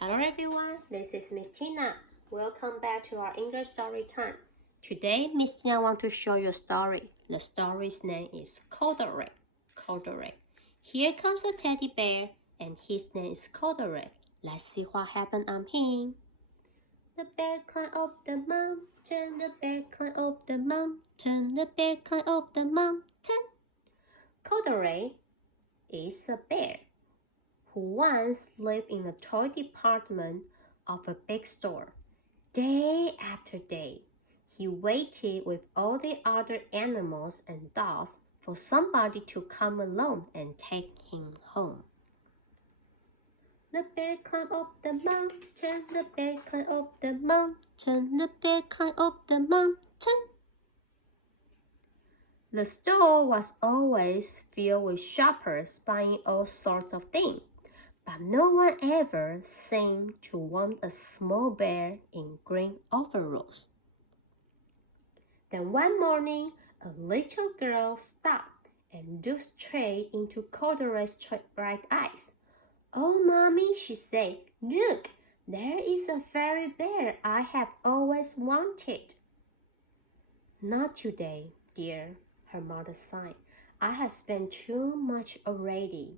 Hello everyone, this is Ms.Tina. Welcome back to our English story time. Today, Ms.Tina wants to show you a story. The story's name is Corduroy. Corduroy. Here comes a teddy bear, and his name is Corduroy. Let's see what happened on him. The bear climbed up the mountain, the bear climbed up the mountain, the bear climbed up the mountain. Corduroy is a bear who once lived in the toy department of a big store. Day after day, he waited with all the other animals and dogs for somebody to come along and take him home. The bear climbed up the mountain, the bear climbed up the mountain, the bear climbed up the mountain. The store was always filled with shoppers buying all sorts of things. But no one ever seemed to want a small bear in green overalls. Then one morning, a little girl stopped and looked straight into Corduroy's bright eyes. "Oh, Mommy," she said, "look, there is a fairy bear I have always wanted." "Not today, dear," her mother sighed. "I have spent too much already.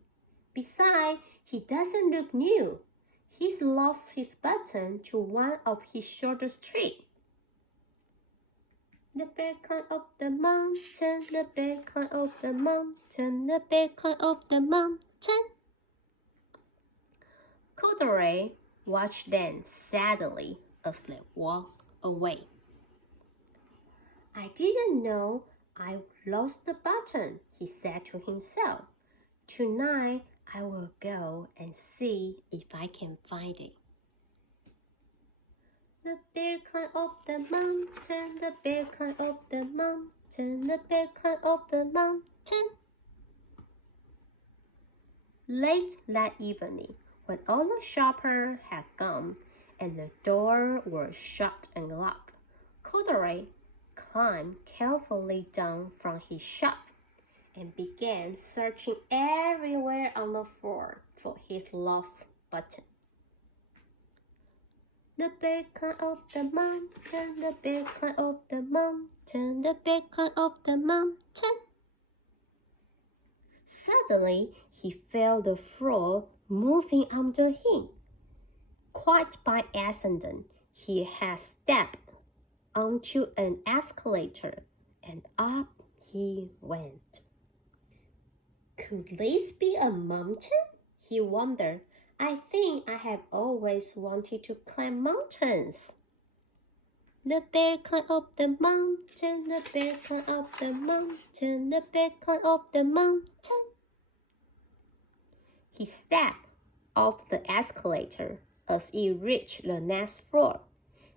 Besides, he doesn't look new. He's lost his button to one of his shoulder straps." The bear climbed up the mountain, the bear climbed up the mountain, the bear climbed up the mountain. Corduroy watched them sadly as they walked away. "I didn't know I lost the button," he said to himself. "Tonight, I will go and see if I can find it." The bear climbed up the mountain, the bear climbed up the mountain, the bear climbed up the mountain. Late that evening, when all the shoppers had gone and the doors were shut and locked, Corduroy climbed carefully down from his shelf and began searching everywhere on the floor for his lost button. The bear climbed up the mountain, the bear climbed up the mountain, the bear climbed up the mountain. Suddenly, he felt the floor moving under him. Quite by accident, he had stepped onto an escalator, and up he went. Could this be a mountain? He wondered. "I think I have always wanted to climb mountains." The bear climbed up the mountain, the bear climbed up the mountain, the bear climbed up the mountain. He stepped off the escalator as he reached the next floor,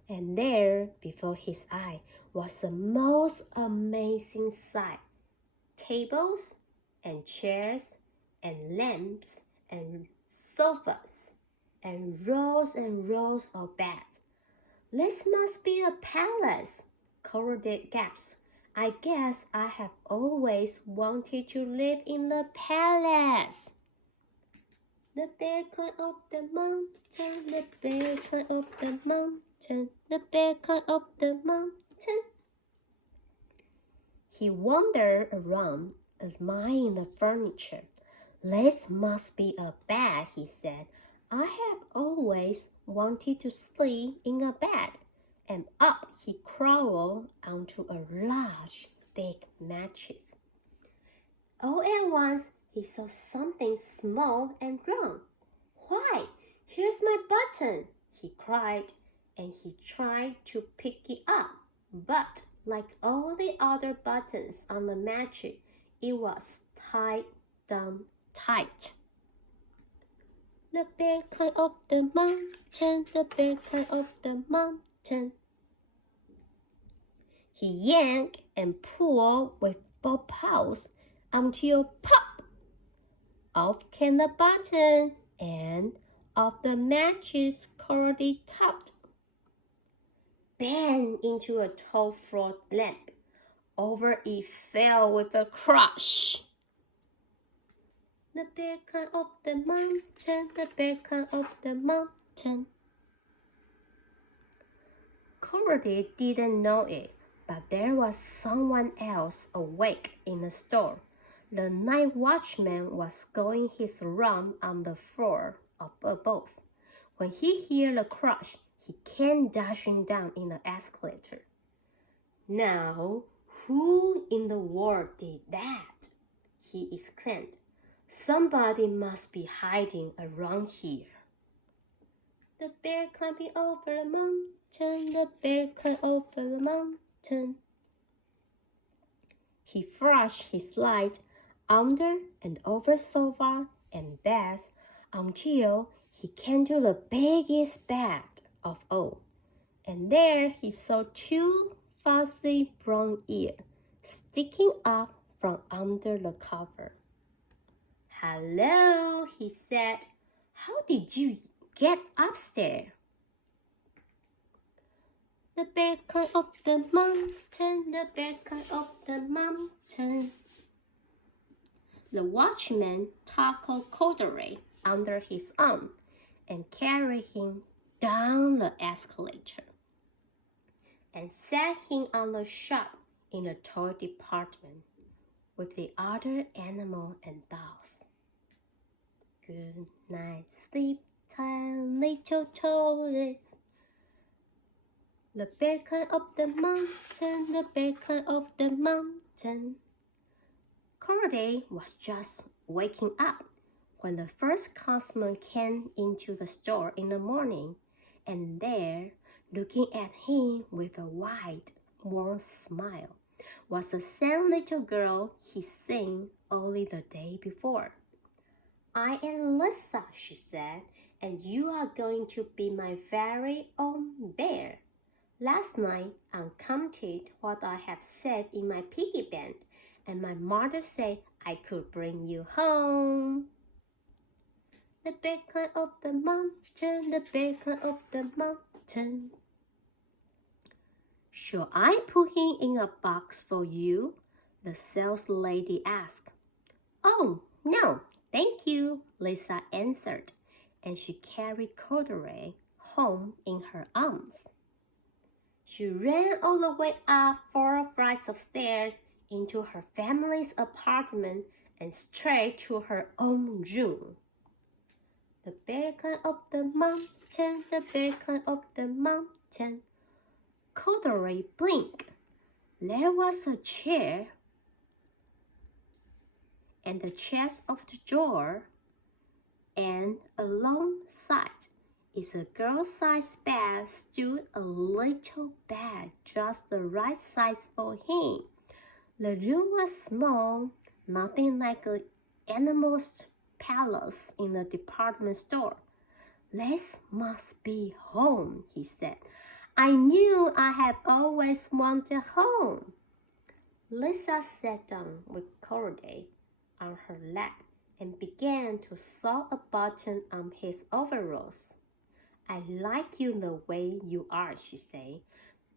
and there, before his eye, was the most amazing sight. Tables and chairs and lamps and sofas and rows of beds. "This must be a palace," Corduroy gasped. "I guess I have always wanted to live in a palace." The bear climbed up the mountain, the bear climbed up the mountain, the bear climbed up the mountain. He wandered around, admiring the furniture. "This must be a bed," he said. "I have always wanted to sleep in a bed." And up he crawled onto a large, big mattress. All at once, he saw something small and round. "Why, here's my button!" he cried, and he tried to pick it up. But like all the other buttons on the mattress, it was tied down tight. The bear climbed up the mountain, the bear climbed up the mountain. He yanked and pulled with both paws until pop! Off came the button, and off the mattress Corduroy topped. Bang into a tall floor lamp. Over it fell with a crash. The bear climbed up the mountain, the bear climbed up the mountain. mountain. Corduroy didn't know it, but there was someone else awake in the store. The night watchman was going his round on the floor up above. When he heard the crash, he came dashing down in the escalator. Now, who in the world did that? He exclaimed. Somebody must be hiding around here. The bear climbing over the mountain, the bear climbed over the mountain. He flashed his light under and over sofa and beds until he came to the biggest bed of all. And there he saw two fuzzy brown ears sticking up from under the cover. Hello, he said. How did you get upstairs? The bear climbed up the mountain, the bear climbed up the mountain. The watchman tackled Corduroy under his arm and carried him down the escalator and set him on the shelf in the toy department with the other animals and dolls. Good night, sleep time, little toys. The bear climbed up the mountain, the bear climbed up the mountain. Corduroy was just waking up when the first customer came into the store in the morning, and there, looking at him with a wide, warm smile, was the same little girl he seen only the day before. I am Lisa, she said, and you are going to be my very own bear. Last night I counted what I have saved in my piggy bank, and my mother said I could bring you home. The bear climbed up the mountain, the bear climbed up the mountain. Shall I put him in a box for you? The sales lady asked. Oh, no, thank you, Lisa answered, and she carried Corduroy home in her arms. She ran all the way up 4 flights of stairs into her family's apartment and straight to her own room. The bear climbed up the mountain, the bear climbed up the mountain. Corduroy blinked. There was a chair and the chest of the drawer, and alongside is a girl-sized bed stood a little bed just the right size for him. The room was small, nothing like an animal's palace in a department store. This must be home, he said. I knew I have always wanted home. Lisa sat down with Corduroy on her lap and began to sew a button on his overalls. I like you the way you are, she said,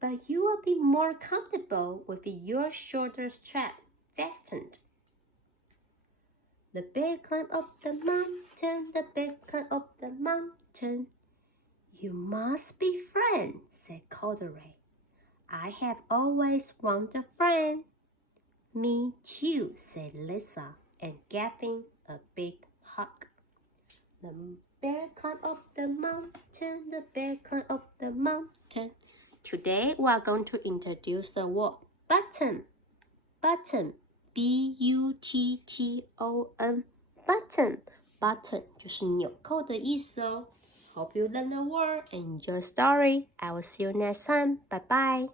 but you will be more comfortable with your shoulder strap fastened. The bear climbed up the mountain, the bear climbed up the mountain. You must be friends, said Corduroy. I have always wanted a friend. Me too, said Lisa, and gave him a big hug. The bear climbed up the mountain, the bear climbed up the mountain. Today we are going to introduce the word button. Button, B-U-T-T-O-N, button. Button 就是纽扣的意思哦。Hope you learn the word and enjoy the story. I will see you next time. Bye bye.